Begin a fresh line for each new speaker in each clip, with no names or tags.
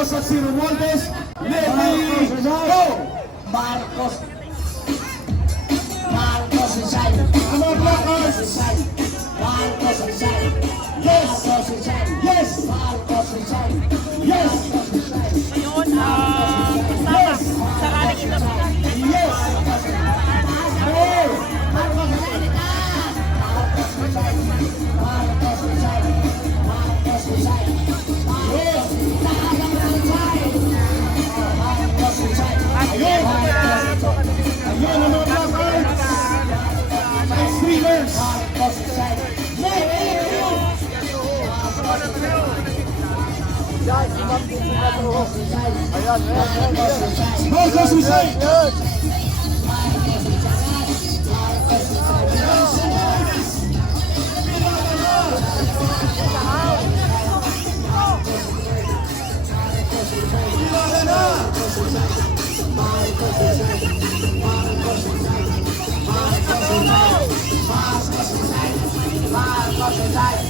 Mendoza, Ciro Montes, Let's
Marcos.
Bye.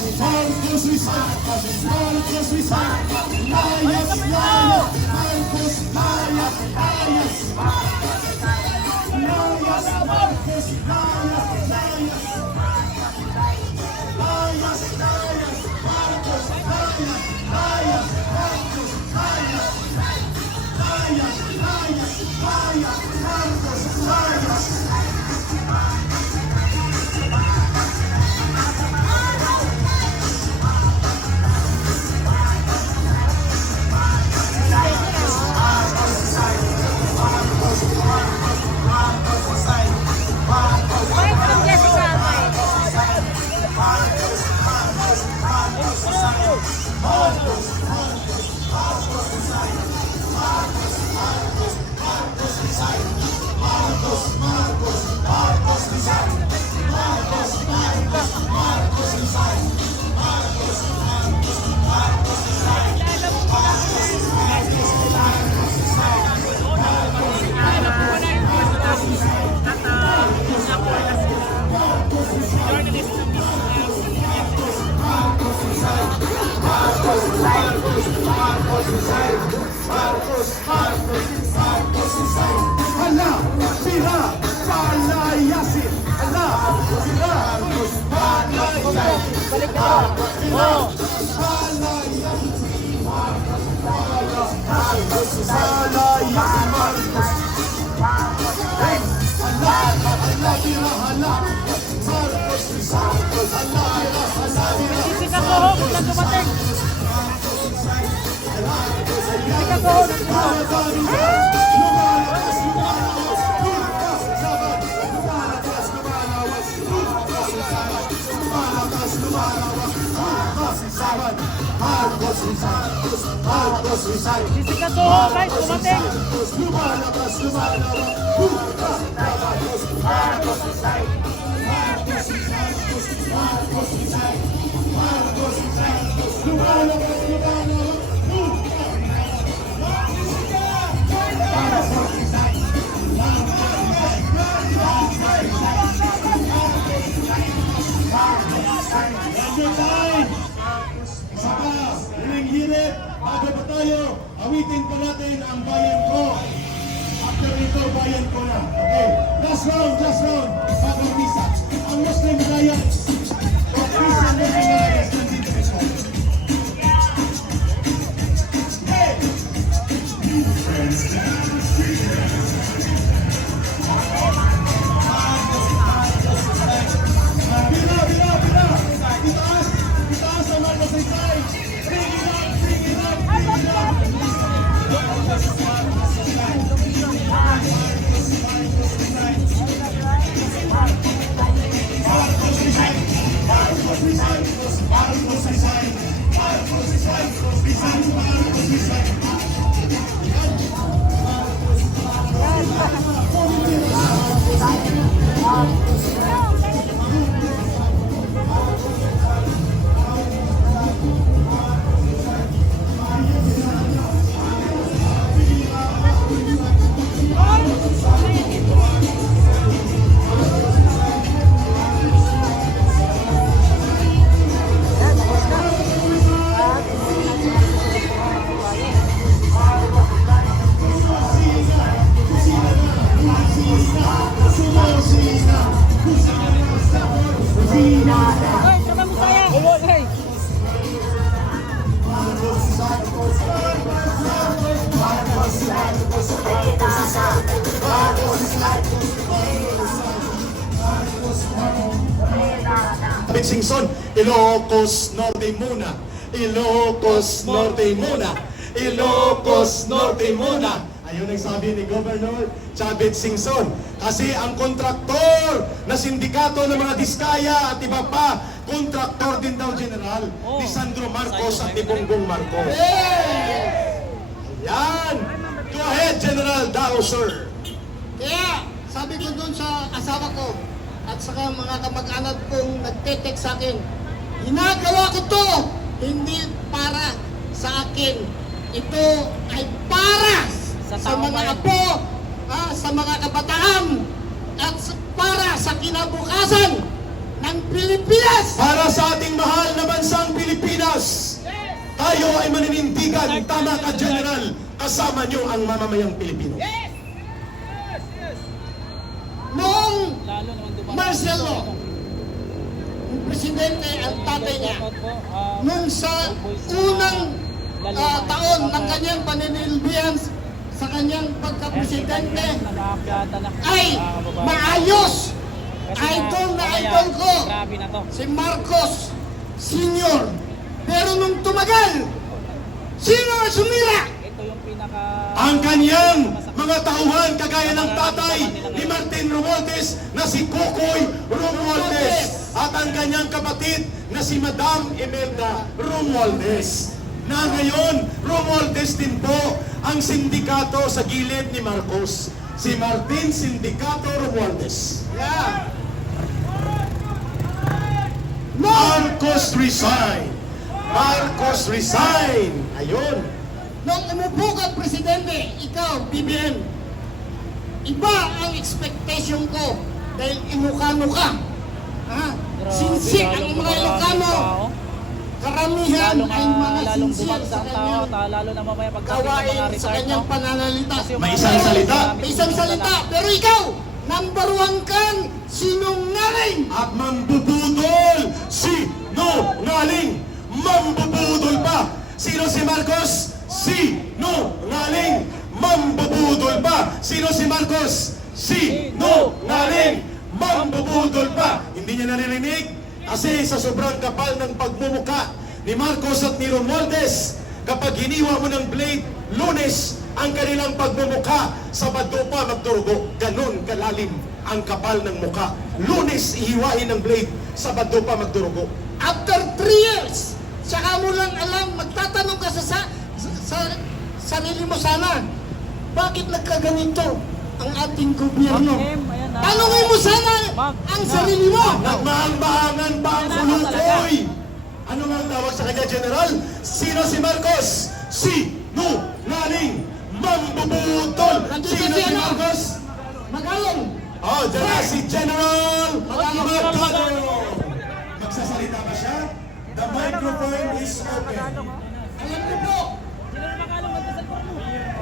Marcos
Vizcarra, Marcos
Vizcarra, Maias, Maias, Maias, Maias, Maias, Maias. Nagdumating! Hindi ka po! Nagdumating! Desencadou, vai, toma bem. Thank you. Bago pa tayo, awitin pa natin ang bayan ko. After ito, bayan ko na. Okay? Last round, last round. Pag-umpisa. Ang Muslim Bayan. Chavit Singson, Ilocos Norte muna. Ilocos Norte muna. Ilocos Norte muna. Ayun ang sabi ni Governor Chavit Singson. Kasi ang kontraktor na sindikato ng mga Diskaya at iba pa, kontraktor din daw, General, ni Sandro Marcos at ni Bongbong Marcos. Yan! Go ahead, General Dao, sir.
Kaya, sabi ko doon sa asawa ko at saka mga kamag-anak kong nagte-text sa akin, ginagawa ko to hindi para sa akin. Ito ay para
Sa
sa, mga apo, ah, sa mga kabataan, at para sa kinabukasan ng Pilipinas.
Para sa ating mahal na bansang Pilipinas, tayo ay maninindigan. Tama ka, General. Kasama niyo ang mamamayang Pilipino.
Dumaan.
Marcelo, yung presidente ang tatay niya, nung sa unang ah, taon ng kanyang paninilbihan sa kanyang pagka-presidente ay maayos. Idol na idol ko, si Marcos Senior. Pero nung tumagal, sino ang sumira?
Ang kanyang mga tauhan kagaya ng tatay ni Martin Romualdez na si Kokoy Romualdez at ang kanyang kapatid na si Madam Imelda Romualdez. Na ngayon Romualdez din po ang sindikato sa gilid ni Marcos. Si Martin Sindikato Romualdez.
Yeah.
Marcos resign. Marcos resign. Ayun
Nung umupo ka, Presidente, ikaw, BBM, iba ang expectation ko dahil Ilocano ka. Ha? Sinsik ang mga Ilocano. Karamihan
Lalo
ay mga
lalong
sincere
bumagsak
sa
ang tao,
kanyang
ta, lalo na mamaya pagdating ng mga
sa kanyang pananalita.
May isang salita.
May isang salita, pero ikaw, number one kang sinungaling.
at mambubudol si no ngaling mambubudol pa sino si Marcos si no ngaling mambubudol pa. Sino si Marcos? Si no ngaling mambubudol pa. Hindi niya naririnig kasi sa sobrang kapal ng pagmumuka ni Marcos at ni Romualdez kapag hiniwa mo ng blade lunes ang kanilang pagmumuka sa pa magdurugo. Ganun kalalim ang kapal ng muka. Lunes, ihiwain ng blade, Sabado pa magdurugo.
After three years, saka mo lang alam, magtatanong ka sa, sa, sa sarili mo sana, bakit nagkaganito ang ating gobyerno?
Na.
Tanungin mo sana ang sarili mo.
Nagmahang-mahangan pa ang kulukoy. Ano nga ang tawag sa kanya, General? Sino si Marcos? Si Nungaling Mambubutol.
Nandito
Sino
si ano?
Marcos?
Magayon.
Oh, dyan na si General.
Magano.
Magsasalita ba siya? The microphone is open.
Alam niyo po,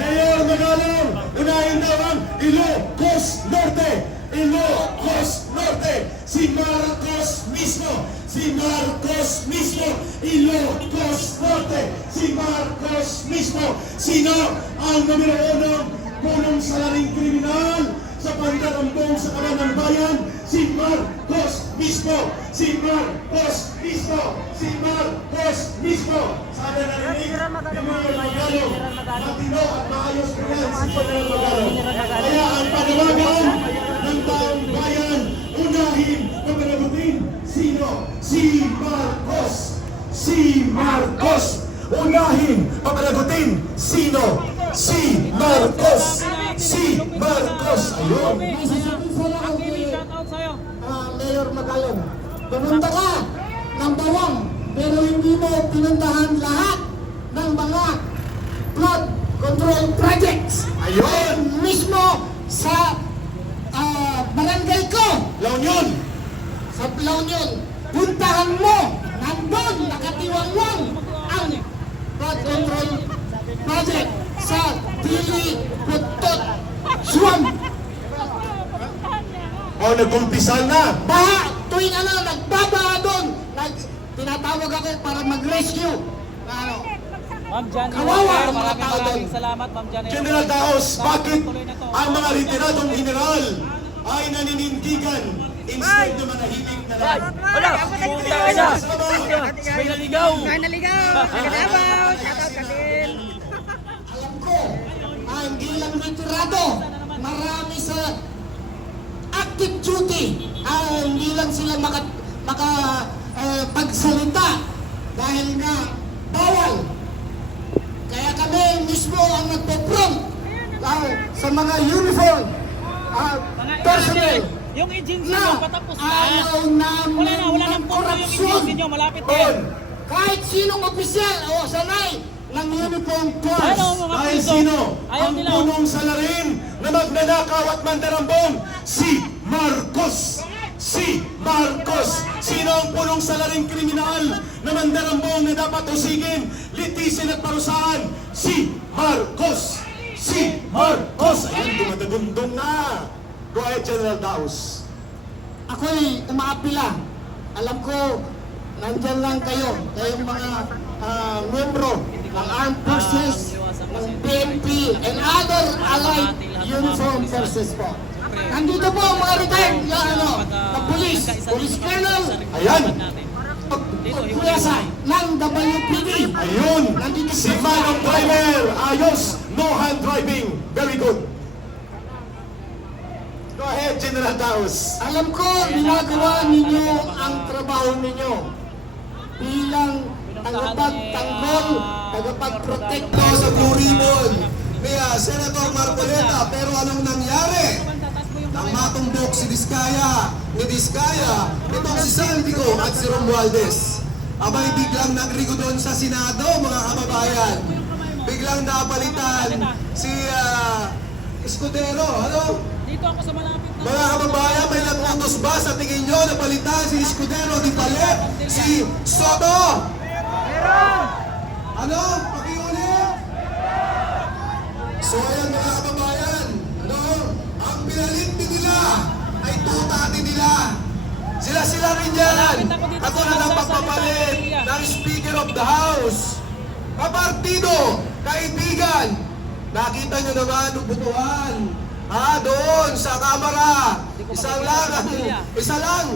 Mayor Magalong, unahin daw ang Ilocos Norte. Ilocos Norte. Si Marcos mismo. Si Marcos mismo. Ilocos Norte. Si Marcos mismo. Sino ang numero unong punong salaring kriminal sa pandarambong sa kawan ng bayan? Si Marcos mismo. Si Marcos mismo. Si Marcos mismo. Sana narinig ni Mayor Magalong. Matino at maayos ko yan si General Magalong. Ang ng taong bayan, unahin pagkanagutin sino? Si Marcos. Si Marcos. Unahin pagkanagutin sino? Si Marcos. Si Marcos. Ayun.
ah, Mayor Magayon. Pumunta ka ng bawang, pero hindi mo pinuntahan lahat ng mga flood control projects.
Ayun.
Mismo sa ah, barangay ko,
La Union.
sa La Union, puntahan mo, nandun, nakatiwangwang ang flood control project sa Dili Putot Swamp.
O, nagkumpisal na.
Baha, tuwing ano, nagbabaha doon, nag, ako para mag-rescue. Ano,
Ma'am Janet,
Kawawa ang mga
maraming
tao
maraming
doon.
salamat, Ma'am Janet.
General Daos, bakit ang mga retiradong general ay naninindigan instead na manahimik na lang.
Wala! Puta ka na! May naligaw!
May naligaw! Nagadabaw! Shoutout Katil!
Alam ko, ah, hindi lang retirado. Marami sa active duty. Ah, hindi lang sila maka, maka ah, pagsalita dahil nga bawal. Kaya kami mismo ang nagpo-prompt ah, sa mga uniform ah, personnel
Yung agency
na
patapos na!
ayaw namin
Wala na, wala
ng
punto yung agency nyo, malapit na yan!
Kahit sinong opisyal o sanay ng uniform force.
Ano mga
Dahil
puso?
sino
Ayaw
ang
nila!
punong salarin na magnanakaw at mandarambong? Si Marcos! Si Marcos! Sino ang punong salaring kriminal na mandarambong na dapat usigin, litisin at parusahan? Si Marcos! Si Marcos! Ayan, dumadagundong na! Go ahead, General Daos.
Ako'y umaapila. Alam ko, nandyan lang kayo, kayong mga ah, membro ng Armed Forces, ng PNP, and other allied uniform forces po. Nandito po ang mga retired na, ano, na police, police colonel,
Ayan!
pagpuyasa ng WPD.
Ayun! Si Manong Driver! Ayos! No hand driving! Very good! Go ahead, General Daos.
Alam ko, ginagawa ninyo ang trabaho ninyo bilang tagapagtanggol, tagapagprotekto
sa Blue Ribbon ah, Senator Marcoleta. Pero anong nangyari? Nang matumbok si Diskaya, ni Diskaya, itong si Saldico at si Romualdez. Abay biglang nagrigo doon sa Senado, mga kababayan. Biglang napalitan si ah, Escudero. Ano?
Dito ako sa malapit na!
Mga kababayan, may nagutos ba sa tingin nyo na palitan si Escudero di Palet, si Soto? Ano? Pakiulit? So ayan mga kababayan? Din nila ay tutati nila. Sila-sila rin yan. Katulad ng pagpapalit ng Speaker of the House. Kapartido, kaibigan. Nakita nyo naman ang butuan. Ha, doon sa kamera. Isa lang, ang- isa lang.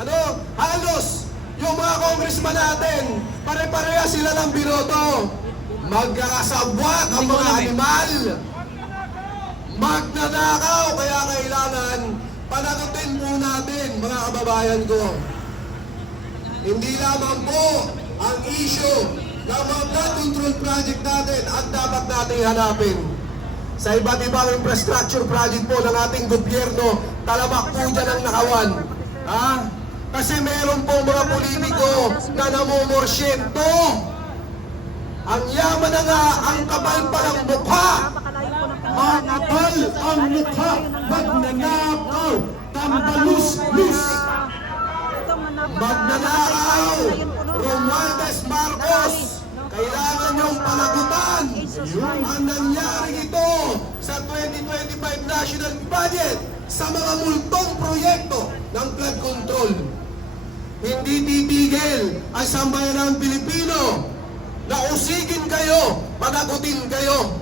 Ano, halos yung mga congressman natin, pare-pareha sila ng binoto. Magkakasabwat ang mga animal. Magnanakaw, kaya kailangan panagutin po natin, mga kababayan ko. Hindi lamang po ang issue ng mga flood control project natin ang dapat nating hanapin. Sa iba't ibang infrastructure project po ng ating gobyerno, talamak po dyan ang nakawan. Ha? Kasi meron po mga politiko na namumorsyento. Ang yaman na nga, ang kapal pa ng mukha.
Makapal ang mukha, magnanakaw, tambalus-lus.
Magnanakaw, Romualdez Marcos, kailangan niyong panagutan ang nangyari ito sa 2025 National Budget sa mga multong proyekto ng flood control. Hindi titigil ang sambayanang Pilipino na usigin kayo, panagutin kayo.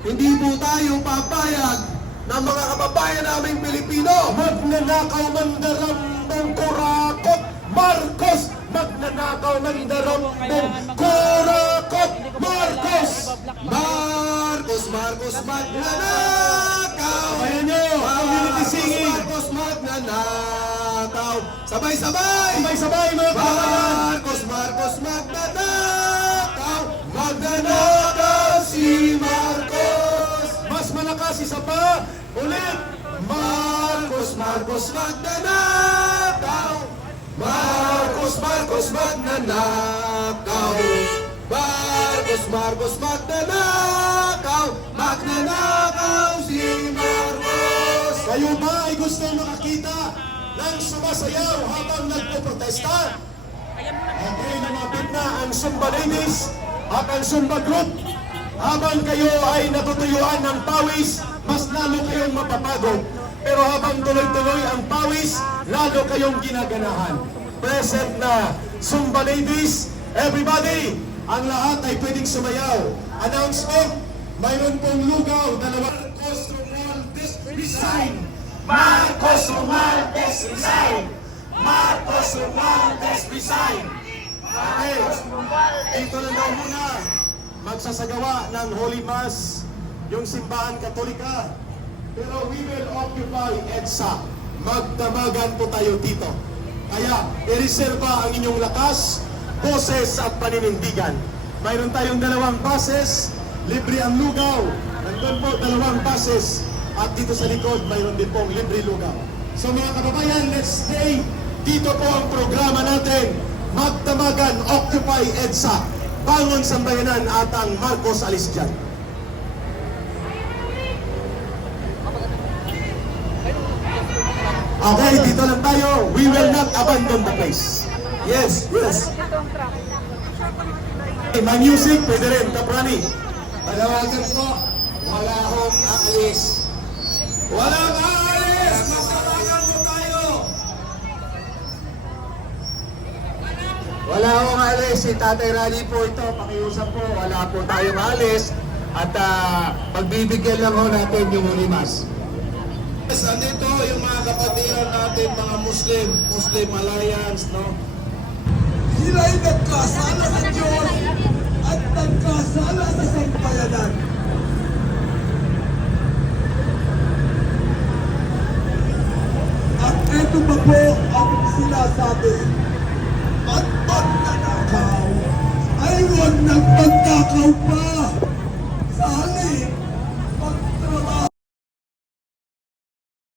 Hindi po tayo papayag ng mga kababayan naming Pilipino
Magnanakaw ng darambong kurakot, Marcos! Magnanakaw ng darambong kurakot, Marcos!
Marcos, Marcos Magnanakaw!
Ayan nyo, community singing.
Marcos Magnanakaw! Sabay-sabay!
Sabay-sabay mga
Marcos, Magnanakaw! Marcos, Marcos Magnanakaw! Marcos, Marcos Magnanakaw! Magnanakaw si Marcos!
Kayo ba ay gusto makakita ng sumasayaw habang nagpo-protesta? Okay, lumapit na ang Zumba Ladies at ang Zumba Group. Habang kayo ay natutuyuan ng pawis, mas lalo kayong mapapagod. Pero habang tuloy-tuloy ang pawis, lalo kayong ginaganahan. Present na Zumba Ladies, everybody! Ang lahat ay pwedeng sumayaw. Announcement, mayroon pong lugaw, dalawang Marcos Romualdez resign. Marcos Romualdez resign! Marcos Romualdez resign! Okay, dito na daw muna magsasagawa ng Holy Mass yung simbahan katolika. Pero we will occupy EDSA. Magdamagan po tayo dito. Kaya, ireserba ang inyong lakas, boses at paninindigan. Mayroon tayong dalawang buses, libre ang lugaw. Nandun po dalawang buses. At dito sa likod, mayroon din pong libre lugaw. So mga kababayan, let's stay. Dito po ang programa natin. Magdamagan, Occupy EDSA. Bangon Sambayanan at ang Marcos Alis Okay, dito lang tayo. We will not abandon the place. Yes, yes. Okay, my music, pwede rin, Kaprani.
Panawagan po, wala akong aalis. Walang aalis! Magtabangan po tayo!
Wala akong alis. Si Tatay Rani po ito. Pakiusap po. Wala po tayong alis. At ah, pagbibigyan lang ho natin yung ulimas.
Yes, andito yung mga kapatiran natin, mga Muslim, Muslim Alliance, no?
Sila ay nagkasala sa Diyos at nagkasala sa sambayanan. At ito pa po ang sinasabi. At magnanakaw ay huwag nang magnakaw pa.